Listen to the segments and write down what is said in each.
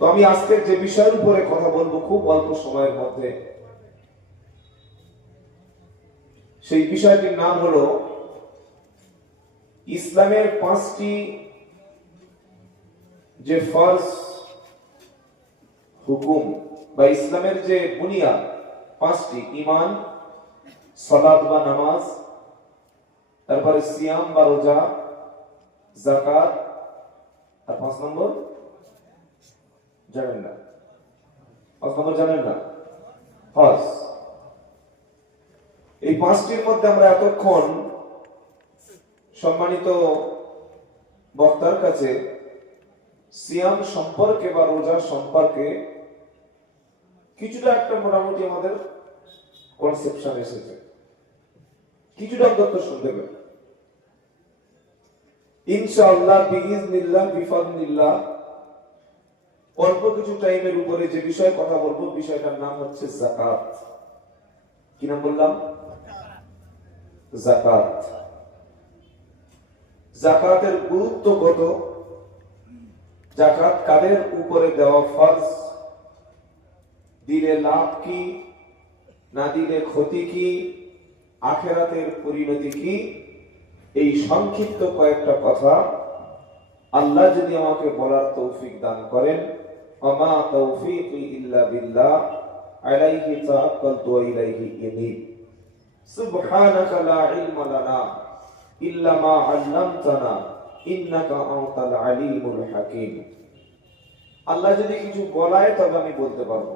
তো আমি আজকে যে বিষয়ের উপরে কথা বলব খুব অল্প সময়ের মধ্যে। সেই বিষয়টির নাম হলো ইসলামের পাঁচটি যে ফরজ হুকুম বা ইসলামের যে বুনিয়া পাঁচটি ইমান সলাদ বা নামাজ, তারপরে সিয়াম বা রোজা জাকাত আর পাঁচ নম্বর জানেন না। নম্বর জানেন না। হজ এই পাঁচটির মধ্যে আমরা এতক্ষণ সম্মানিত বক্তার কাছে সিয়াম সম্পর্কে বা রোজা সম্পর্কে কিছুটা একটা মোটামুটি আমাদের কনসেপশন এসেছে। কিছুটা অন্তত শুনতে পেলাম ইনশাআল্লাহ, বিইজনিল্লাহ, বিফাদনিল্লাহ অল্প কিছু টাইমের উপরে যে বিষয়ে কথা বলব, বিষয়টার নাম হচ্ছে জাকাত কি নাম বললাম? জাকাত জাকাতের গুরুত্ব কত? জাকাত কাদের উপরে দেওয়া ফরজ? দিলে লাভ কি? না দিলে ক্ষতি কি? আখেরাতের পরিণতি কি? এই সংক্ষিপ্ত কয়েকটা কথা আল্লাহ যদি আমাকে বলার তৌফিক দান করেন তৌফিক ইল্লা বিল্লাহ আলাইহি তাওয়াক্কালতু ওয়া ইলাইহি ইনীব সুবহানাকা লা ইলমা লানা ইল্লা মা 'আল্লামতানা ইন্নাকা আনতাল আলিমুল হাকীম আল্লাহ যদি কিছু বলায় তবে আমি বলতে পারব।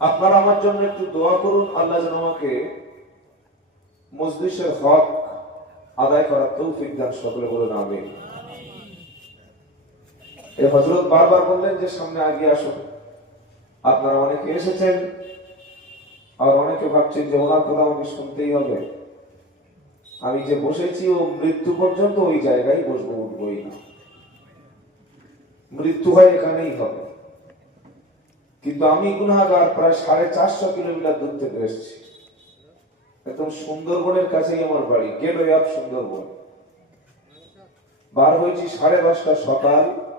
আপনারা আমার জন্য একটু দোয়া করুন, আল্লাহ যেন আমাকে মজলিসের হক আদায় করার তৌফিক দান সকলে বলুন, আমিন। এ হজরত বারবার বললেন যে, সামনে আগে আসুন। আপনারা অনেকে এসেছেন, আর অনেকে ভাবছেন যে, ওনার কথা আমাকে শুনতেই হবে। আমি যে বসেছি, ও মৃত্যু পর্যন্ত ওই জায়গায় বসবো, উঠবই না। মৃত্যু হয় এখানেই হবে। কিন্তু আমি গুনাগার প্রায় সাড়ে চারশো কিলোমিটার দূর থেকে এসেছি। একদম সুন্দরবনের কাছেই আমার বাড়ি। Gateway of Sundarban. বার হয়েছি সাড়ে দশটা সকাল।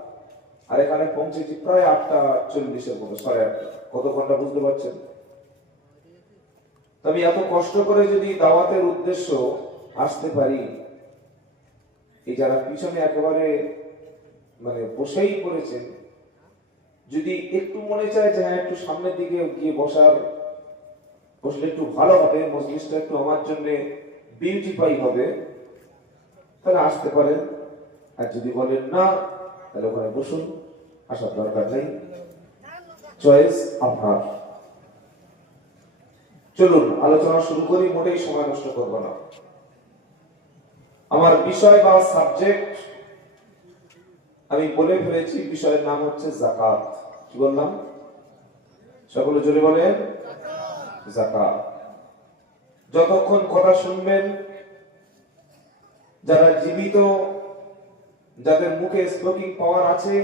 আর এখানে পৌঁছেছি প্রায় আটটা চল্লিশের মতো, সাড়ে আটটা। কত ঘণ্টা বুঝতে পারছেন? আমি এত কষ্ট করে যদি দাওয়াতের উদ্দেশ্য আসতে পারি, এই যারা পিছনে একেবারে মানে বসেই পড়েছেন, যদি একটু মনে চায় যে হ্যাঁ একটু সামনের দিকে গিয়ে বসার, বসলে একটু ভালো হবে, মজলিসটা একটু আমার জন্য বিউটিফাই হবে, তাহলে আসতে পারেন। আর যদি বলেন না, তাহলে ওখানে বসুন। আসার দরকার নেই। চয়েস আপনার। চলুন, আলোচনা শুরু করি, মোটেই সময় নষ্ট করব না। আমার বিষয় বা সাবজেক্ট আমি বলে ফেলেছি, বিষয়ের নাম হচ্ছে জাকাত। কি বললাম? সকলে জোরে বলেন, জাকাত। যতক্ষণ কথা শুনবেন, যারা জীবিত, যাদের মুখে স্পোকিং পাওয়ার আছে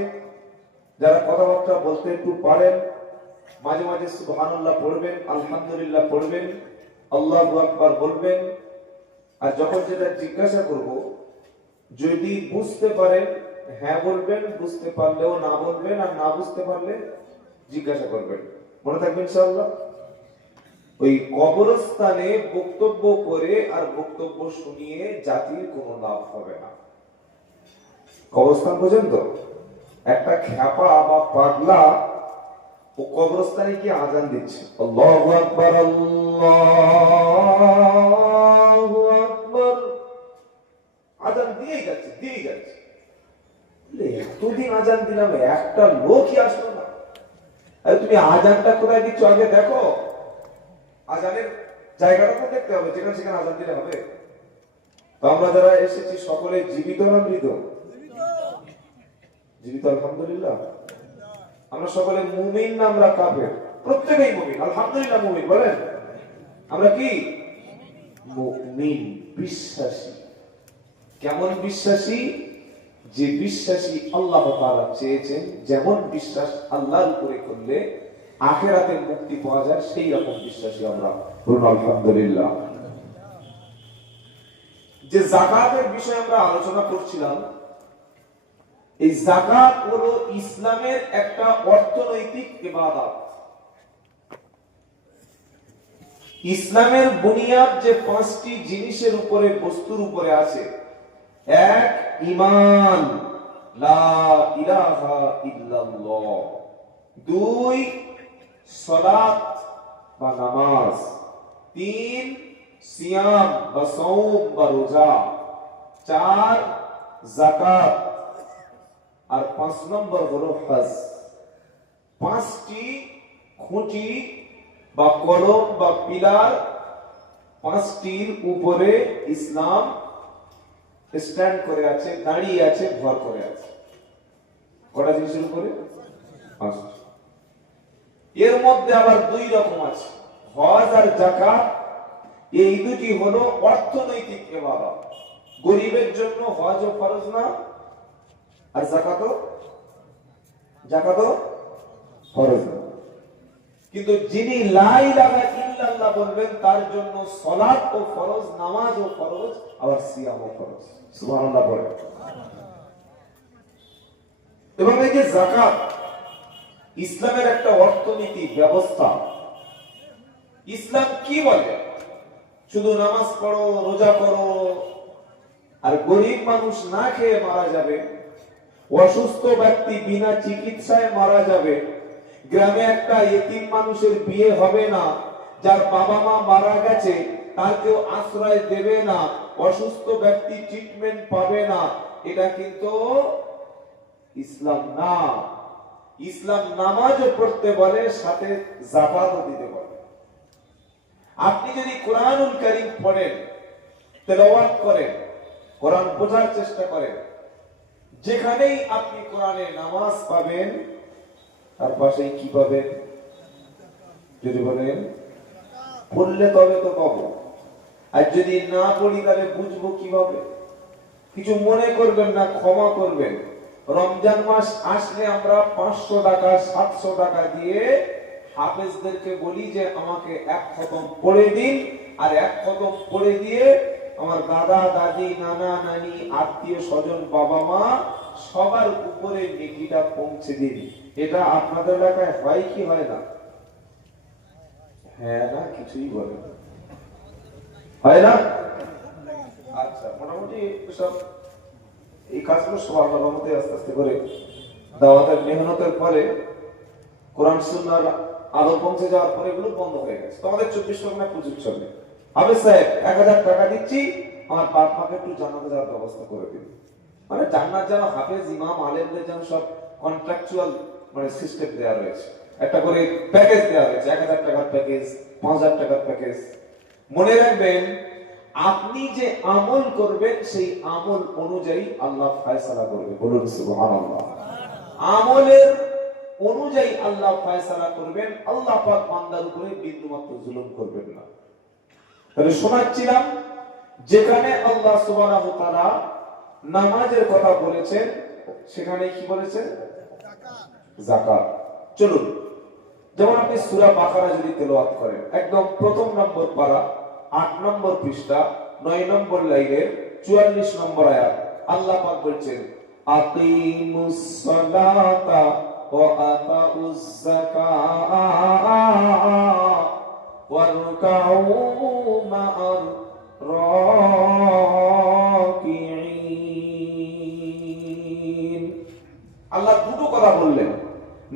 যারা কথাবার্তা বলতে একটু পারেন, মাঝে মাঝে সুবহানাল্লাহ পড়বেন, আলহামদুলিল্লাহ পড়বেন, আল্লাহু আকবার বলবেন। আর যখন যেটা জিজ্ঞাসা করব, যদি বুঝতে পারেন হ্যাঁ বলবেন, বুঝতে পারলেও না বলবেন, আর না বুঝতে পারলে জিজ্ঞাসা করবেন। মনে থাকবেন ইনশাআল্লাহ? ওই কবরস্থানে বক্তব্য করে আর বক্তব্য শুনিয়ে জাতির কোনো লাভ হবে না। কবরস্থান বোঝেন তো একটা খ্যাপা বা পাগলা ও কবরস্থানে কি আজান দিচ্ছে? আল্লাহু আকবার আল্লাহু আকবার। আজান দিয়েই যাচ্ছে দিয়েই যাচ্ছে। এতদিন আজান দিলাম একটা লোকই আসলো না। আরে তুমি আজানটা কোথায় দিচ্ছ আগে দেখো। আজানের জায়গাটা তো দেখতে হবে যেখানে সেখানে আজান দিলে হবে। তো আমরা যারা এসেছি সকলে জীবিত না মৃত? জীবিত আলহামদুলিল্লাহ। আমরা সকলে মুমিন না আমরা কাফের? প্রত্যেকেই মুমিন। আলহামদুলিল্লাহ মুমিন, বলেন। আমরা কি? মুমিন, বিশ্বাসী। কেমন বিশ্বাসী? যে বিশ্বাসী আল্লাহ তাআলা চেয়েছেন, যেমন বিশ্বাস আল্লাহর উপরে করলে আখেরাতে মুক্তি পাওয়া যায়, সেই রকম বিশ্বাসী আমরা। বলুন, আলহামদুলিল্লাহ। যে জাকাতের বিষয়ে আমরা আলোচনা করছিলাম এই জাকাত হলো ইসলামের একটা অর্থনৈতিক ইবাদত। ইসলামের বুনিয়াদ যে পাঁচটি জিনিসের উপরে, বস্তুর উপরে আছে। এক ইমান দুই, সালাত বা নামাজ। তিন, সিয়াম বা সৌম বা রোজা। চার জাকাত আর পাঁচ নম্বর হলো হজ। পাঁচটি খুঁটি বা কলম বা পিলার পাঁচটির উপরে ইসলাম স্ট্যান্ড করে আছে, দাঁড়িয়ে আছে ভর করে আছে। কটা জিনিসের উপরে? এর মধ্যে আবার দুই রকম আছে। হজ আর জাকাত এই দুটি হলো অর্থনৈতিক এবাদত। গরিবের জন্য হজ ও ফরজ না আর জাকাত জাকাত ফরজ। কিন্তু যিনি লাই লাগা ইল্লাল্লাহ বলবেন, তার জন্য সলাৎ ও ফরজ, নামাজ ও ফরজ, আবার সিয়াম ও ফরজ। সুবহানাল্লাহ বলেন। এবং এই যে জাকাত ইসলামের একটা অর্থনীতি ব্যবস্থা। ইসলাম কি বলে? শুধু নামাজ পড়ো, রোজা করো, আর গরিব মানুষ না খেয়ে মারা যাবে অসুস্থ ব্যক্তি বিনা চিকিৎসায় মারা যাবে। গ্রামে একটা এতিম মানুষের বিয়ে হবে না। যার বাবা মা মারা গেছে, তার কেউ আশ্রয় দেবে না। অসুস্থ ব্যক্তি ট্রিটমেন্ট পাবে না। এটা কিন্তু ইসলাম না। ইসলাম নামাজও পড়তে বলে, সাথে জাকাতও দিতে বলে। আপনি যদি কোরআনুল কারীম পড়েন, তেলাওয়াত করেন, কোরআন বোঝার চেষ্টা করেন যেখানেই আপনি কোরআনে নামাজ পাবেন, তার পাশেই কি পাবেন? যদি বলেন পড়লে তবে তো পাবো। আর যদি না পড়ি তাহলে বুঝব কীভাবে? কিছু মনে করবেন না, ক্ষমা করবেন। রমজান মাস আসলে আমরা পাঁচশো টাকা, সাতশো টাকা দিয়ে হাফেজদেরকে বলি যে, আমাকে এক খতম পড়ে দিন, আর এক খতম পড়ে দিয়ে আমার দাদা, দাদি, নানা, নানি, আত্মীয় স্বজন, বাবা মা, সবার উপরে নেকিটা পৌঁছে দিন। এটা আপনাদের এলাকায় হয় কি হয় না? হ্যাঁ না, কিছুই বলে। হয় না? আচ্ছা মোটামুটি সব এই কাজগুলো সব আল্লাহর মধ্যে আস্তে আস্তে করে দাওয়াতের মেহনতের পরে কোরআন, সুন্নাহর আলো পৌঁছে যাওয়ার পরে এগুলো বন্ধ হয়ে গেছে। তোমাদের চব্বিশ পরগনা পুজোর চলে। আবে সাহেব এক হাজার টাকা দিচ্ছি, আমার বাপ মাকে একটু জানাতে যাওয়ার ব্যবস্থা করে দিন। মানে জান্নাত যেন হাফেজ, ইমাম, আলেমদের যেন সব কন্ট্রাকচুয়াল মানে সিস্টেম দেওয়া রয়েছে। একটা করে প্যাকেজ দেওয়া রয়েছে, এক হাজার টাকার প্যাকেজ পাঁচ হাজার টাকার প্যাকেজ মনে রাখবেন, আপনি যে আমল করবেন, সেই আমল অনুযায়ী আল্লাহ ফয়সালা করবে। বলুন, সুবহানাল্লাহ। আমলের অনুযায়ী আল্লাহ ফয়সালা করবেন, আল্লাহ পাক বান্দার উপরে বিন্দুমাত্র জুলুম করবেন না। তাহলে শোনাচ্ছিলাম, যেখানে আল্লাহ ওয়া নামাজের কথা বলেছেন, সেখানে কি বলেছেন? যাকাত। চলুন, যেমন আপনি সূরা বাকারা যদি তেলাওয়াত করেন, একদম প্রথম নম্বর পারা, আট নম্বর পৃষ্ঠা, নয় নম্বর লাইনের চুয়াল্লিশ নম্বর আয়াত, আল্লাহ পাক বলছেন, আকিমুস সালাতা ওয়া আল্লাহ দুটো কথা বললেন।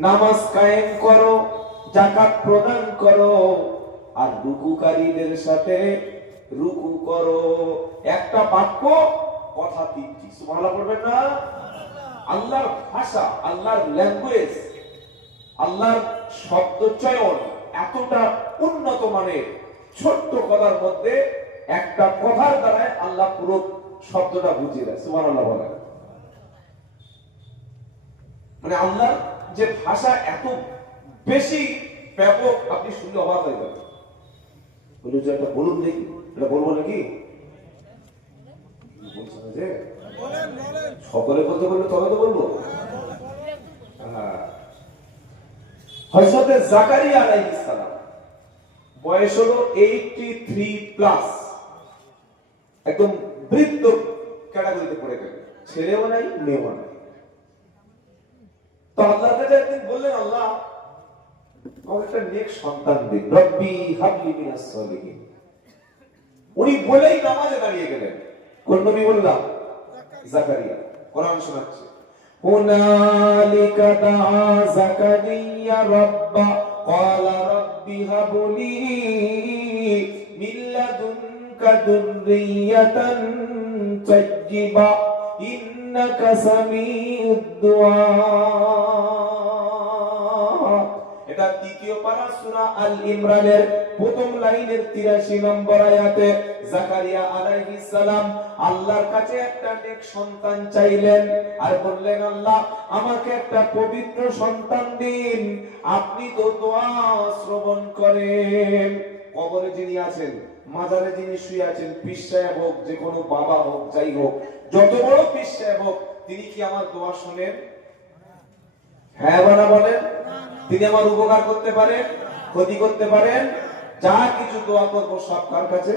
নামাজ কায়েম করো জাকাত প্রদান করো, আর রুকুকারীদের সাথে রুকু করো। একটা বাক্য, কথা তিনটি। সুবহানাল্লাহ পড়বেন না? আল্লাহর ভাষা, আল্লাহর ল্যাঙ্গুয়েজ আল্লাহর শব্দ চয়ন। এতটা উন্নত মানের ছোট্ট কথার মধ্যে একটা কথার দ্বারাই আল্লাহ পুরো শব্দটা বুঝিয়ে দেয়। সুবহানাল্লাহ বলেন মানে আল্লাহর যে ভাষা এত বেশি ব্যাপক আপনি শুনলে অবাক হয়ে যাবেন। বলি যে একটা বলুন দেখি। এটা বলব নাকি? সকলে বলতে বলবে তবে তো বলব। হ্যাঁ। হযরতে জাকারিয়া বয়স হলো 83 প্লাস একদম বৃদ্ধ ক্যাটাগরিতে পড়ে গেল। ছেলেও নাই, মেয়েও নাই। তো আল্লাহর কাছে একদিন বললেন, আল্লাহ একটা নেক সন্তান দিন। রব্বি হাবলি মিনাস সলিহিন। উনি বলেই নামাজে দাঁড়িয়ে গেলেন। কোন নবী বললাম? জাকারিয়া। কোরআন শোনাচ্ছে। هنالك دعا زكريا ربه قال رب هب لي من لدنك ذرية طيبة إنك سميع الدعاء এটা দ্বিতীয় পারা সূরা আল ইমরানের প্রথম লাইনের 83 নম্বর আয়াতে, জাকারিয়া আলাইহিস সালাম আল্লাহর কাছে একটা নেক সন্তান চাইলেন আর বললেন, আল্লাহ, আমাকে একটা পবিত্র সন্তান দিন। আপনি তো দোয়া শ্রবণ করেন। কবরে যিনি আছেন, মাজারে যিনি শুয়ে আছেন সাহেব হোক, যে কোনো বাবা হোক, যাই হোক, যত বড় সাহেব হোক, তিনি কি আমার দোয়া শোনেন? হ্যাঁ বানা বলেন? তিনি আমার উপকার করতে পারেন ক্ষতি করতে পারেন যা কিছু দোয়া করব সব কার কাছে?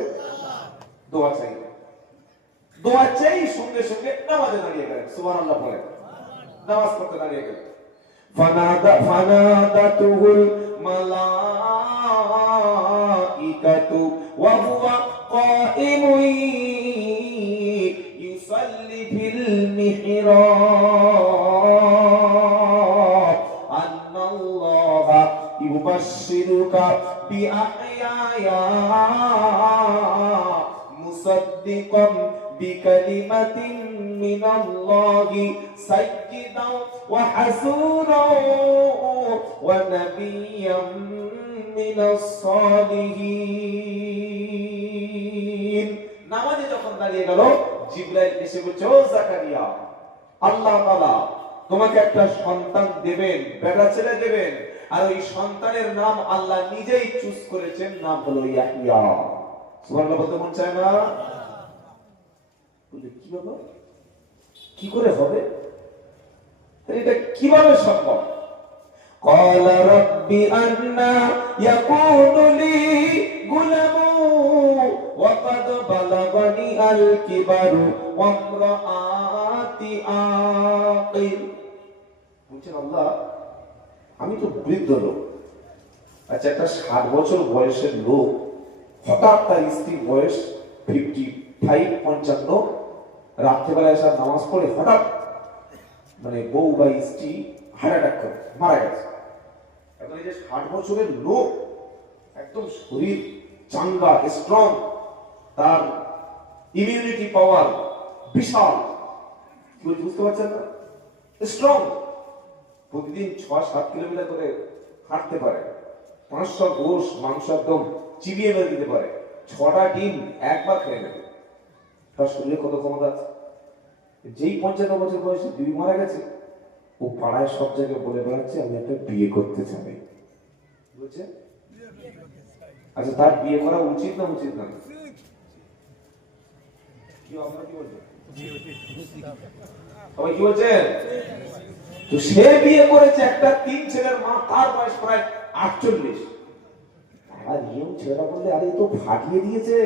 দোয়া চাই। দোয়া চাই, সঙ্গে সঙ্গে নামাজে দাঁড়িয়ে গেলেন সুবান আল্লাহ বলেন। নামাজ পড়তে দাঁড়িয়ে গেলেন। ফানাদা, ফানাদাতুহুল মালাইকাতু يبشرك بأحيايا مصدقا بكلمة من الله سيدا وحسورا ونبيا من الصالحين নামাজে যখন দাঁড়িয়ে গেল জিব্রাইল এসে বলছে ও জাকারিয়া আল্লাহ তাআলা তোমাকে একটা সন্তান দেবেন বেটা ছেলে দেবেন আর ওই সন্তানের নাম আল্লাহ নিজেই চুজ করেছেন নাম হলো ইয়াহিয়া সুবহানাল্লাহ বলতে মন চায় না বললে, কি ব্যাপার কি করে হবে তাহলে এটা কিভাবে সম্ভব قال رب أنا يكون لي غلام وقد بلغني الكبر وامرأتي عاقل বলছেন আল্লাহ আমি তো বৃদ্ধ লোক। আচ্ছা একটা ষাট বছর বয়সের লোক, হঠাৎ তার স্ত্রীর বয়স ফিফটি ফাইভ পঞ্চান্ন, রাত্রেবেলা এসে নামাজ পড়ে, হঠাৎ মানে বউ বা স্ত্রী হার্ট অ্যাটাক করে, মারা গেছে। এখন এই যে ষাট বছরের লোক, একদম শরীর চাঙ্গা স্ট্রং তার ইমিউনিটি পাওয়ার বিশাল। বুঝতে পারছেন না? স্ট্রং প্রতিদিন ছয় সাত কিলোমিটার করে হাঁটতে পারে। পাঁচশো গোশ মাংস একদম চিবিয়ে মেরে দিতে পারে। ছটা ডিম একবার খেয়ে নেবে। তার শরীরে কত ক্ষমতা আছে? যেই পঞ্চান্ন বছর বয়সে বিবি মারা গেছে, ও পাড়ায় সব জায়গায় বলে বেড়াচ্ছে, আমি একটা বিয়ে করতে চাই। বুঝছে আচ্ছা তার বিয়ে করা উচিত না উচিত না? কি আপনারা কি বলছেন কি বলছেন তো সে বিয়ে করেছে একটা তিন ছেলের মা তার বয়স প্রায় আটচল্লিশ। আর নিয়ম ছেলেটা বললে আরে তো ফাটিয়ে দিয়েছে।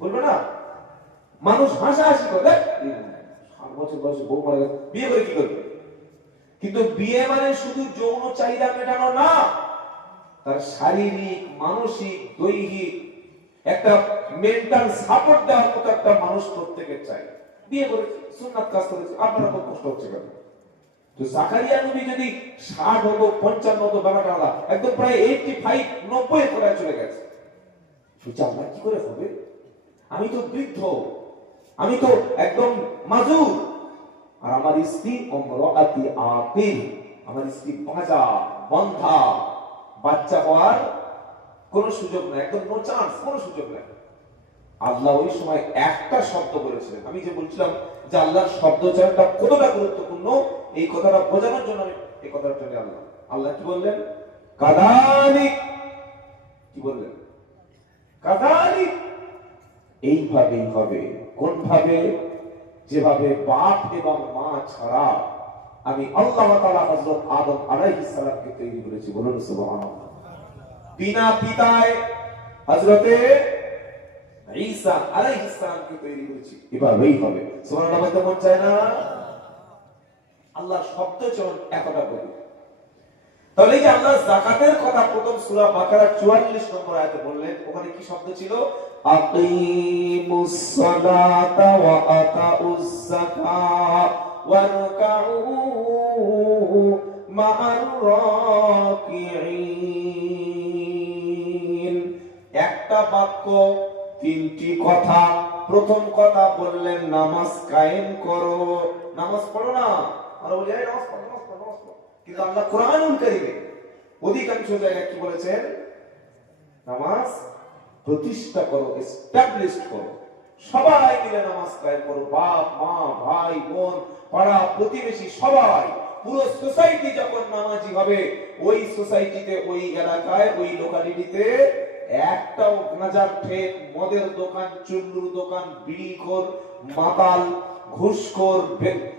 বলবে না। মানুষ হাসাহাসি করে দেখ, ষাট বছর বয়সে বউ মারা বিয়ে করে কি করবে? কিন্তু বিয়ে মানে শুধু যৌন চাহিদা মেটানো না তার শারীরিক মানসিক দৈহিক একটা মেন্টাল সাপোর্ট দেওয়ার মতো একটা মানুষ প্রত্যেকের চাই। বিয়ে করেছে সুন্নাত কাজ করেছে আপনারা তো কষ্ট হচ্ছে কেন? তো যদি ষাট হতো হতো একদম প্রায় এইটটি ফাইভ নব্বই চলে গেছে। হবে? আমি তো বৃদ্ধ, আমি তো একদম মাজুর। আর আমার স্ত্রী আকিল, আমার স্ত্রী বাজা, বন্ধা, বাচ্চা হওয়ার কোনো সুযোগ নাই, একদম নো চান্স কোনো সুযোগ নাই। আল্লাহ ওই সময় একটা শব্দ বলেছিলেন। আমি যে বলছিলাম যে আল্লাহর শব্দ চয়নটা কতটা গুরুত্বপূর্ণ এই কথাটা বোঝানোর জন্য আমি এই কথাটা টেনে আনলাম। আল্লাহ কি বললেন? কাদালিক। কি বললেন? কাদালিক। এইভাবেই হবে কোন ভাবে যেভাবে বাপ এবং মা ছাড়া আমি আল্লাহ তাআলা হযরত আদম আলাইহিস সালামকে তৈরি করেছি। বলুন সুবহানাল্লাহ। বিনা পিতায় হযরতে ঈসা আলাইহিস সালামকে তৈরি করেছি। এভাবেই হবে। সুবহানাল্লাহ বলতে চায় না? আল্লাহর শব্দ চয়ন এতটা বলি। তাহলে যে আল্লাহ জাকাতের কথা প্রথম সূরা বাকারা 44 নম্বর আয়াতে বললেন? ওখানে কি শব্দ ছিল? একটা বাক্য, তিনটি কথা। প্রথম কথা বললেন, নামাজ কায়েম করো। নামাজ পড়ো না? আমরা বলি নামাজ নামাজ পড়ো নামাজ পড়ো কিন্তু আল্লাহ কোরআনুল কারীমে অধিকাংশ জায়গায় কি বলেছেন? নামাজ প্রতিষ্ঠা করো এস্টাবলিশ করো। সবাই মিলে নামাজ কায়েম করো। বাপ, মা, ভাই, বোন, পাড়া, প্রতিবেশী, সবাই। পুরো সোসাইটি যখন নামাজি হবে, ওই সোসাইটিতে, ওই এলাকায়, ওই লোকালিটিতে একটাও গাঁজার ঠেক, মদের দোকান, চুল্লুর দোকান, বিড়ি বিড়িখোর মাতাল ঘুষখোর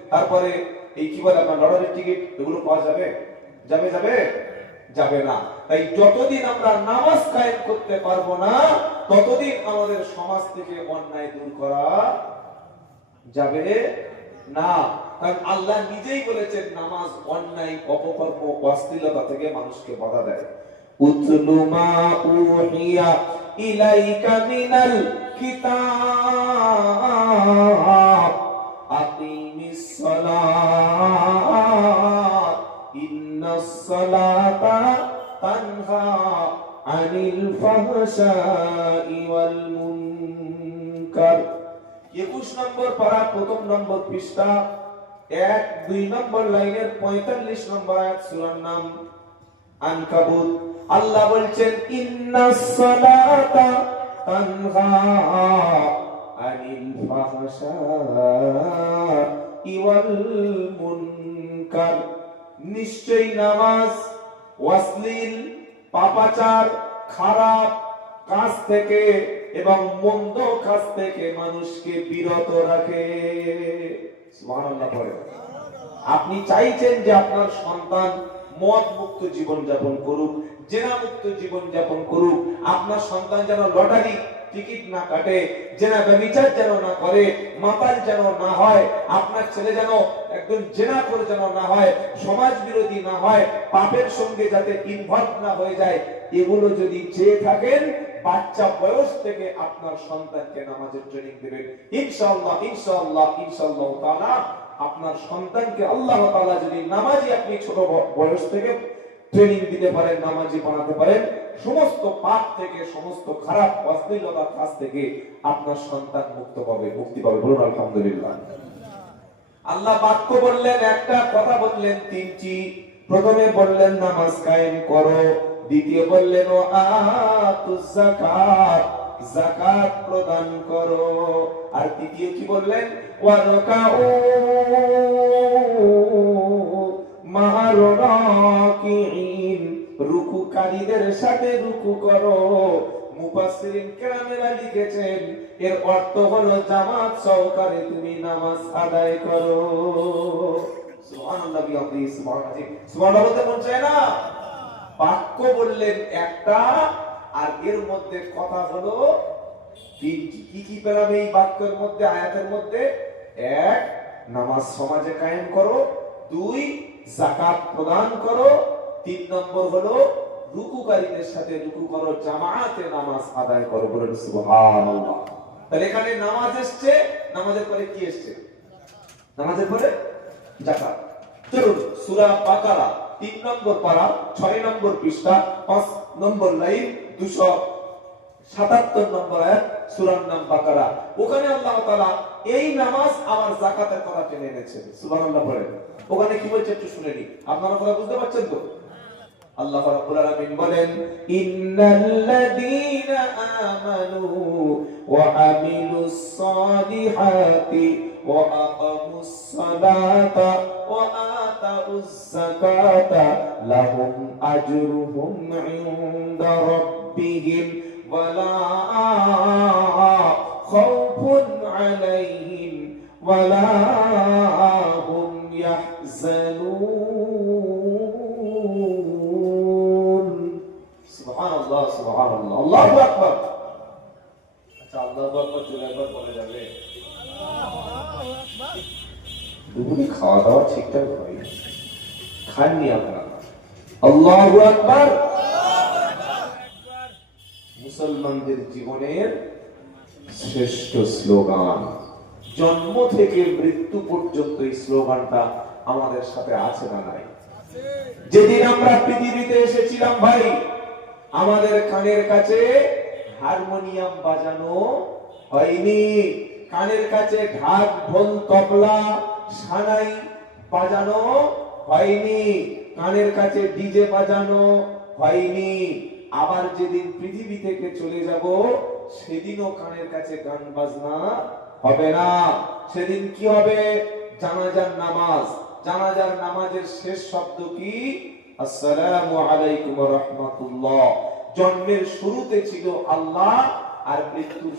তারপরে এই কি বলে আপনার লটারির টিকিট এগুলো পাওয়া যাবে? যাবে যাবে? যাবে না। তাই যতদিন আমরা নামাজ কায়েম করতে পারব না, ততদিন আমাদের সমাজ থেকে অন্যায় দূর করা যাবে না। কারণ আল্লাহ নিজেই বলেছেন, নামাজ অন্যায়, অপকর্ম, অশ্লীলতা থেকে মানুষকে বাধা দেয়। উতলু মা উহিয়া ইলাইকা মিনাল কিতাব। আকিমিস ইন্নাস সালাতা তানহা আনিল ফাহশাই ওয়াল মুনকার একুশ নম্বর পারা প্রথম নম্বর পৃষ্ঠা, এক, দুই নম্বর লাইনের পঁয়তাল্লিশ নম্বর আয়াত, সূরার নাম আনকাবুত। আল্লাহ বলছেন ইন্নাস সালাতা তানহা আনিল ওয়াল মুনকার নিশ্চয়ই নামাজ অশ্লীল পাপাচার, খারাপ কাজ থেকে এবং মন্দ কাজ থেকে মানুষকে বিরত রাখে। আপনি চাইছেন যে আপনার সন্তান মদ মুক্ত জীবন যাপন করুক জেনা মুক্ত জীবন করুক, আপনার সন্তান যেন লটারি টিকিট না কাটে, জেনা যেন না করে, মাতাল যেন না হয়, আপনার ছেলে যেন একদম জেনা করে যেন না হয় সমাজ বিরোধী না হয়, পাপের সঙ্গে যাতে ইনভলভ না হয়ে যায়, এগুলো যদি চেয়ে থাকেন, বাচ্চা বয়স থেকে আপনার সন্তানকে নামাজের ট্রেনিং দেবেন। ইনশাআল্লাহ ইনশাআল্লাহ ইনশাআল্লাহ তাআলা আপনার সন্তানকে আল্লাহ যদি নামাজি আপনি ছোট বয়স থেকে ট্রেনিং দিতে পারেন, নামাজি বানাতে পারেন সমস্ত পাপ থেকে, সমস্ত খারাপ অশ্লীলতার কাছ থেকে আপনার সন্তান মুক্ত পাবে, মুক্তি পাবে। বলুন, আলহামদুলিল্লাহ। আল্লাহ বাক্য বললেন, একটা কথা বললেন তিনটি। প্রথমে বললেন, নামাজ কায়েম করো। দ্বিতীয় বললেন, ও যাকাত যাকাত প্রদান করো। আর তৃতীয় কি বললেন ওয়ারকাউ মা'আর রাকিঈন রুকুকারীদের সাথে রুকু করো। মুফাসসিরিন কেরামেরা লিখেছেন, এর অর্থ হলো জামাত সহকারে তুমি নামাজ আদায় করো। সুবহানাল্লাহ বিহামদিহি সুবহানাল্লাহ সুবহানাল্লাহ বলতে মন চায় না? বাক্য বললেন একটা, আর এর মধ্যে কথা হলো কি কি পেলাম এই বাক্যের মধ্যে, আয়াতের মধ্যে? এক, নামাজ সমাজে কায়েম করো। দুই জাকাত প্রদান করো। তিন নম্বর হলো রুকুকারীদের সাথে রুকু করো জামাতে নামাজ আদায় করো বলে সুবহানাল্লাহ। তাহলে এখানে নামাজ এসছে, নামাজের পরে কি এসছে? নামাজের পরে জাকাত চলুন, সূরা বাকারা তিন নম্বর পারা, ছয় নম্বর পৃষ্ঠা, পাঁচ নম্বর লাইন, দুশো সাতাত্তর নম্বর আয়াত, সূরার নাম বাকারা। ওখানে আল্লাহ তাআলা এই নামাজ আমার জাকাতের কথা টেনে এনেছেন। সুবহানাল্লাহ পড়ে ওখানে কি বলছে একটু শুনে নি আপনারা কথা বুঝতে পারছেন তো? আল্লাহ রাব্বুল আলামিন বলেন ইন্নাল্লাযীনা আমানু ওয়া আমিলুস সালিহাতি ওয়া আকামুস সালাতা ওয়া আতাউস যাকাতা লাহুম আজরুহুম ইনদা রাব্বিহিম ওয়ালা খাউফুন আলাইহিম ওয়ালা হুম ইয়াহজানুন সুবহানাল্লাহ। সুবহানাল্লাহ আল্লাহু আকবার। আচ্ছা আল্লাহু আকবার জোরে একবার বলা যাবে। দুপুরে খাওয়া দাওয়া ঠিকঠাক হয়নি খাননি আপনারা। আল্লাহ আকবার। মুসলমানদের জীবনের শ্রেষ্ঠ স্লোগান। জন্ম থেকে মৃত্যু পর্যন্ত এই স্লোগানটা আমাদের সাথে আছে না নাই? যেদিন আমরা পৃথিবীতে এসেছিলাম ভাই আমাদের কানের কাছে হারমোনিয়াম বাজানো হয়নি। কানের কাছে ঢাক, ঢোল, তবলা, সানাই বাজানো হয়নি। কানের কাছে ডিজে বাজানো হয়নি। আবার যেদিন পৃথিবী থেকে চলে যাব, সেদিনও কানের কাছে গান বাজনা হবে না। সেদিন কি হবে? জানাজার নামাজ। জানাজার নামাজের শেষ শব্দ কি? আসসালামু আলাইকুম রাহমাতুল্লাহ। জন্মের শুরুতে ছিল আল্লাহ আর মৃত্যু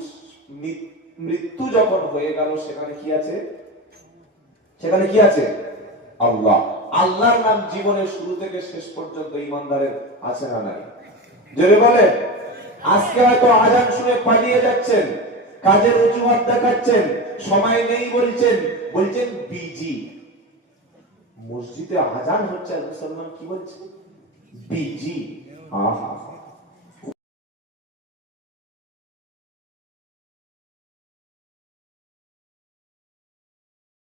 মৃত্যু যখন হয়ে গেল, সেখানে কি আছে? সেখানে কি আছে? আল্লাহ। আল্লাহর নাম জীবনের শুরু থেকে শেষ পর্যন্ত ইমানদারের আছে না নাই? জোরে বলে আজকে হয়তো আজান শুনে পালিয়ে যাচ্ছেন, কাজের অজুহাত দেখাচ্ছেন, সময় নেই বলছেন বলছেন বিজি। মসজিদে আজান হচ্ছে আর মুসলমান কি বলছে বিজি আহা